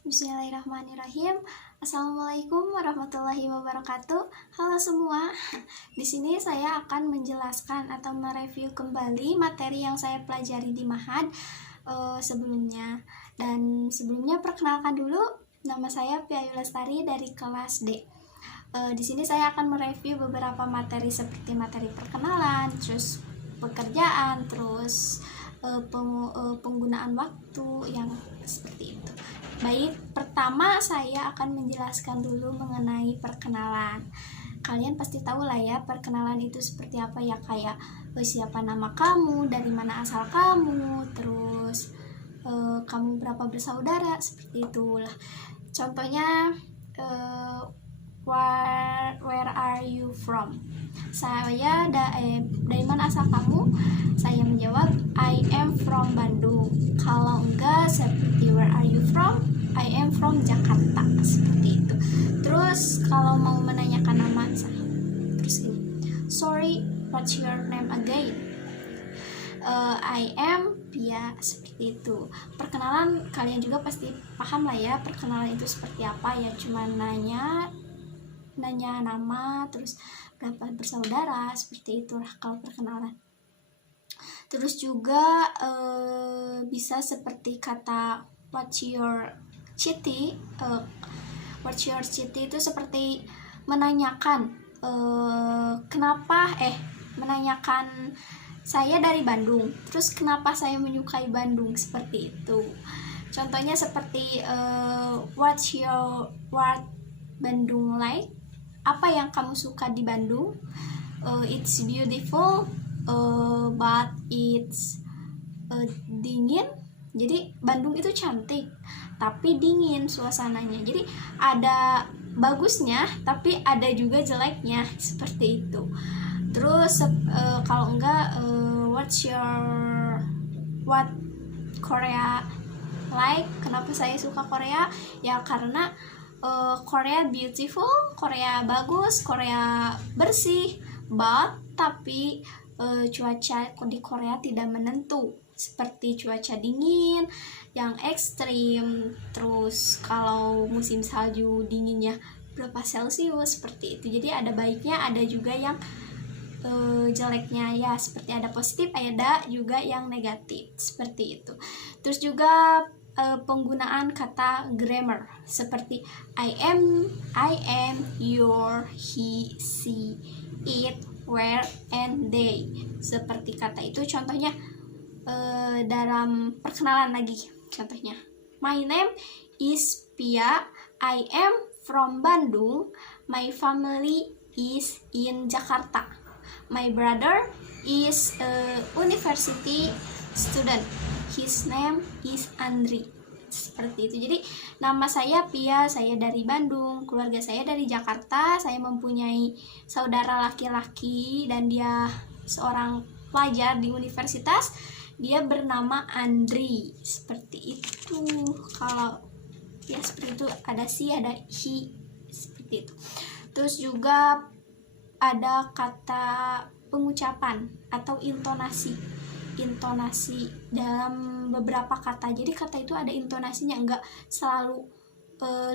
Bismillahirrahmanirrahim. Assalamualaikum warahmatullahi wabarakatuh. Halo semua. Di sini saya akan menjelaskan atau mereview kembali materi yang saya pelajari di Mahad sebelumnya. Dan sebelumnya perkenalkan dulu, nama saya Pia Ayu Lestari dari kelas D. Di sini saya akan mereview beberapa materi seperti materi perkenalan, terus pekerjaan, terus penggunaan waktu yang seperti itu. Baik, pertama saya akan menjelaskan dulu mengenai perkenalan. Kalian pasti tahu lah ya, perkenalan itu seperti apa ya, kayak siapa nama kamu, dari mana asal kamu, terus kamu berapa bersaudara, seperti itulah. Contohnya, where are you from? Saya dari mana asal kamu? Saya menjawab, I am from Bandung. Kalau enggak, seperti where are you from? I am from Jakarta, seperti itu. Terus kalau mau menanyakan nama saya, terus ini, sorry, what's your name again? I am Pia, seperti itu. Perkenalan kalian juga pasti paham lah ya, perkenalan itu seperti apa ya, cuma nanya nama, terus berapa bersaudara, seperti itulah kalau perkenalan. Terus juga bisa seperti kata what's your city. What's your city itu seperti menanyakan menanyakan saya dari Bandung, terus kenapa saya menyukai Bandung, seperti itu. Contohnya seperti what Bandung like? Apa yang kamu suka di Bandung? It's beautiful, but it's dingin. Jadi Bandung itu cantik, tapi dingin suasananya. Jadi ada bagusnya, tapi ada juga jeleknya, seperti itu. Terus kalau enggak, what Korea like? Kenapa saya suka Korea? Ya karena Korea beautiful, Korea bagus, Korea bersih, tapi cuaca di Korea tidak menentu, seperti cuaca dingin yang ekstrim. Terus kalau musim salju dinginnya berapa Celcius, seperti itu. Jadi ada baiknya, ada juga yang jeleknya ya, seperti ada positif, ada juga yang negatif, seperti itu. Terus juga penggunaan kata grammar seperti I am, your, he, she, it, where, and they, seperti kata itu. Contohnya dalam perkenalan lagi, contohnya my name is Pia, I am from Bandung, my family is in Jakarta, my brother is a university student, his name is Andri, seperti itu. Jadi nama saya Pia, saya dari Bandung, keluarga saya dari Jakarta, saya mempunyai saudara laki-laki dan dia seorang pelajar di universitas, dia bernama Andri, seperti itu. Kalau ya seperti itu, ada si, ada he, seperti itu. Terus juga ada kata pengucapan atau intonasi dalam beberapa kata. Jadi kata itu ada intonasinya, enggak selalu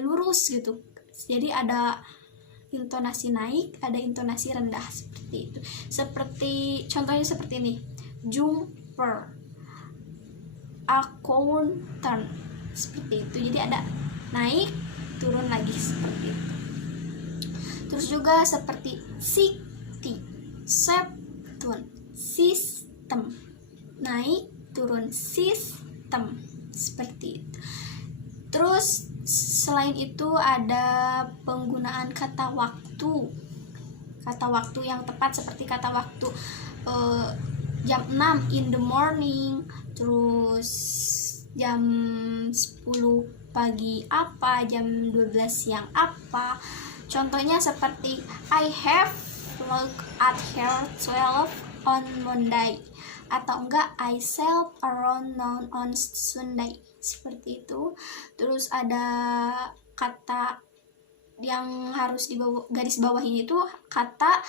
lurus gitu. Jadi ada intonasi naik, ada intonasi rendah, seperti itu. Seperti contohnya seperti ini, jumper, accountant, seperti itu. Jadi ada naik, turun lagi, seperti itu. Terus juga seperti city, septun, sistem, naik, turun, sistem, seperti itu. Terus selain itu ada penggunaan kata waktu yang tepat, seperti kata waktu jam 6 in the morning, terus jam 10 pagi apa, jam 12 siang apa. Contohnya seperti I have looked at her 12 on Monday, atau enggak I sailed around noon on Sunday, seperti itu. Terus ada kata yang harus di garis bawah ini tuh kata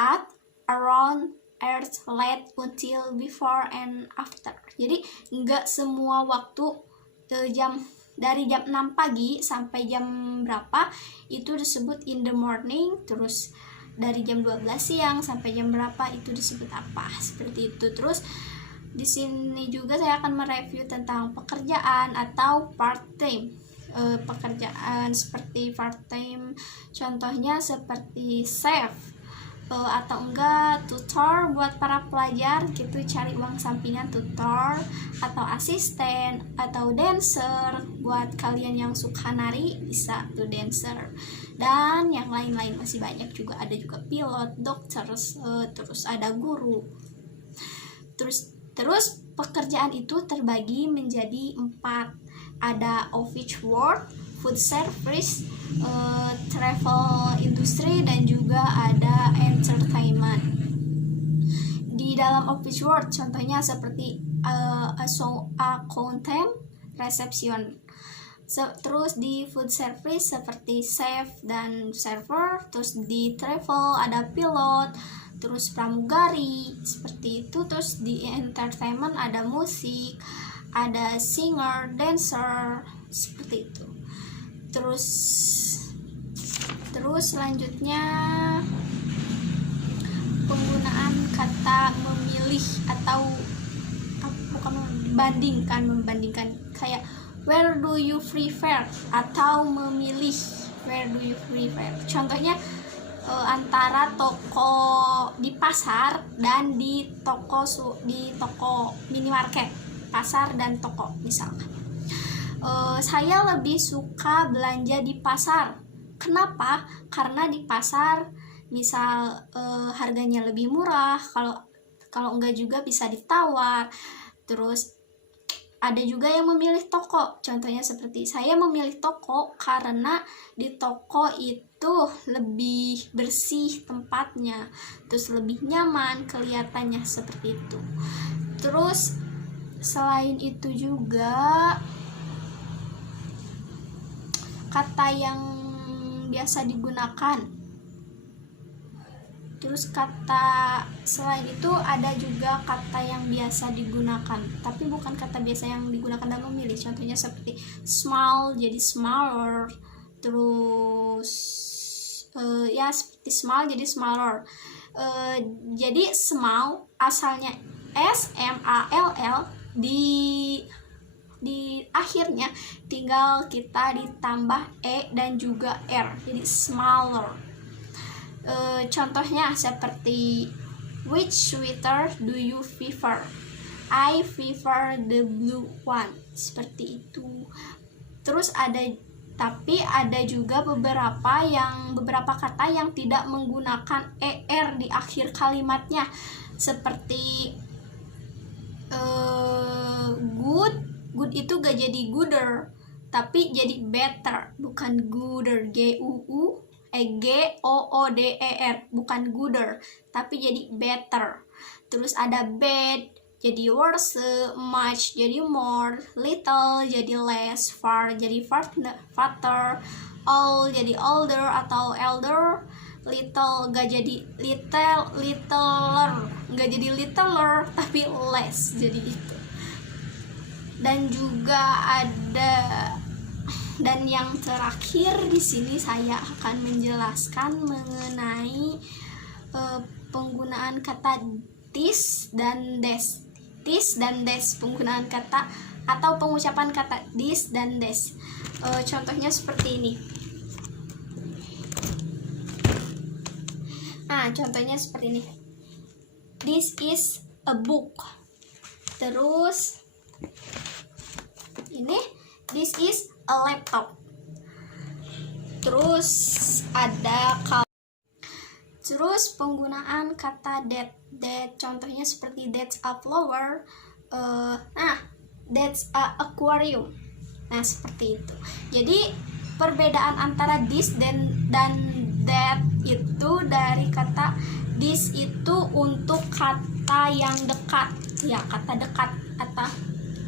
at, around, earth, late, until, before, and after. Jadi enggak semua waktu jam dari jam 6 pagi sampai jam berapa itu disebut in the morning, terus dari jam 12 siang sampai jam berapa itu disebut apa, seperti itu. Terus di sini juga saya akan mereview tentang pekerjaan atau part time. Pekerjaan seperti part time contohnya seperti chef, atau enggak tutor buat para pelajar gitu, cari uang sampingan tutor, atau asisten, atau dancer buat kalian yang suka nari bisa tuh dancer, dan yang lain-lain masih banyak juga, ada juga pilot, dokter, terus ada guru. Terus pekerjaan itu terbagi menjadi 4, ada office work, food service, travel industry, dan juga ada entertainment. Di dalam office work contohnya seperti accountant, reception. Terus di food service seperti chef dan server. Terus di travel ada pilot, terus pramugari, seperti itu. Terus di entertainment ada musik, ada singer, dancer, seperti itu. Terus selanjutnya penggunaan kata memilih atau bukan membandingkan, kayak where do you prefer atau memilih, where do you prefer. Contohnya antara toko di pasar dan di toko minimarket, pasar dan toko misalkan. Saya lebih suka belanja di pasar. Kenapa? Karena di pasar misal harganya lebih murah, kalau enggak juga bisa ditawar. Terus ada juga yang memilih toko, contohnya seperti saya memilih toko karena di toko itu lebih bersih tempatnya, terus lebih nyaman kelihatannya, seperti itu. Terus selain itu juga kata yang biasa digunakan. Terus selain itu ada juga kata yang biasa digunakan, tapi bukan kata biasa yang digunakan dalam memilih. Contohnya seperti small jadi smaller, terus seperti small jadi smaller. Jadi small asalnya SMALL, di akhirnya tinggal kita ditambah E dan juga R, jadi smaller. Contohnya seperti which sweater do you prefer? I prefer the blue one, seperti itu. Terus ada juga beberapa kata yang tidak menggunakan ER di akhir kalimatnya, seperti good itu gak jadi gooder, tapi jadi better, bukan gooder, GOODER, bukan gooder, tapi jadi better. Terus ada bad jadi worse, much jadi more, little jadi less, far jadi farther, old jadi older atau elder, little gak jadi littler, gak jadi littler, tapi less, jadi itu. Dan juga dan yang terakhir di sini saya akan menjelaskan mengenai penggunaan kata this dan des. This dan des, penggunaan kata atau pengucapan kata this dan des. Contohnya seperti ini. Contohnya seperti ini. This is a book. Terus ini this is a laptop. Terus terus penggunaan kata that, contohnya seperti that's a flower, that's a aquarium. Nah, seperti itu. Jadi perbedaan antara this dan that itu dari kata this itu untuk kata yang dekat, ya, kata dekat atau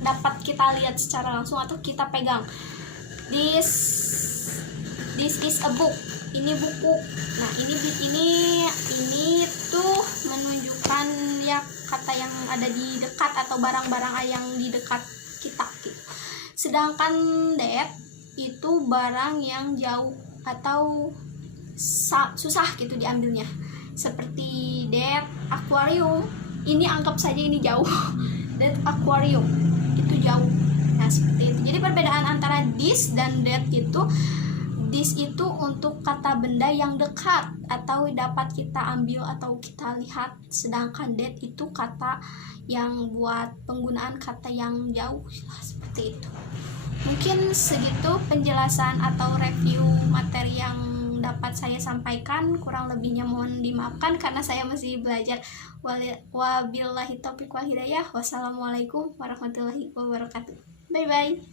dapat kita lihat secara langsung atau kita pegang. This is a book. Ini buku. Nah, ini tuh menunjukkan ya kata yang ada di dekat atau barang-barang yang di dekat kita gitu. Sedangkan that itu barang yang jauh atau susah gitu diambilnya. Seperti that aquarium, ini anggap saja ini jauh. That aquarium itu jauh. Nah, seperti itu. Jadi perbedaan antara this dan that itu, this itu untuk kata benda yang dekat atau dapat kita ambil atau kita lihat, sedangkan that itu kata yang buat penggunaan kata yang jauh. Seperti itu. Mungkin segitu penjelasan atau review materi yang dapat saya sampaikan. Kurang lebihnya mohon dimaafkan karena saya masih belajar. Wabillahi taufiq wal hidayah. Wassalamualaikum warahmatullahi wabarakatuh. Bye bye.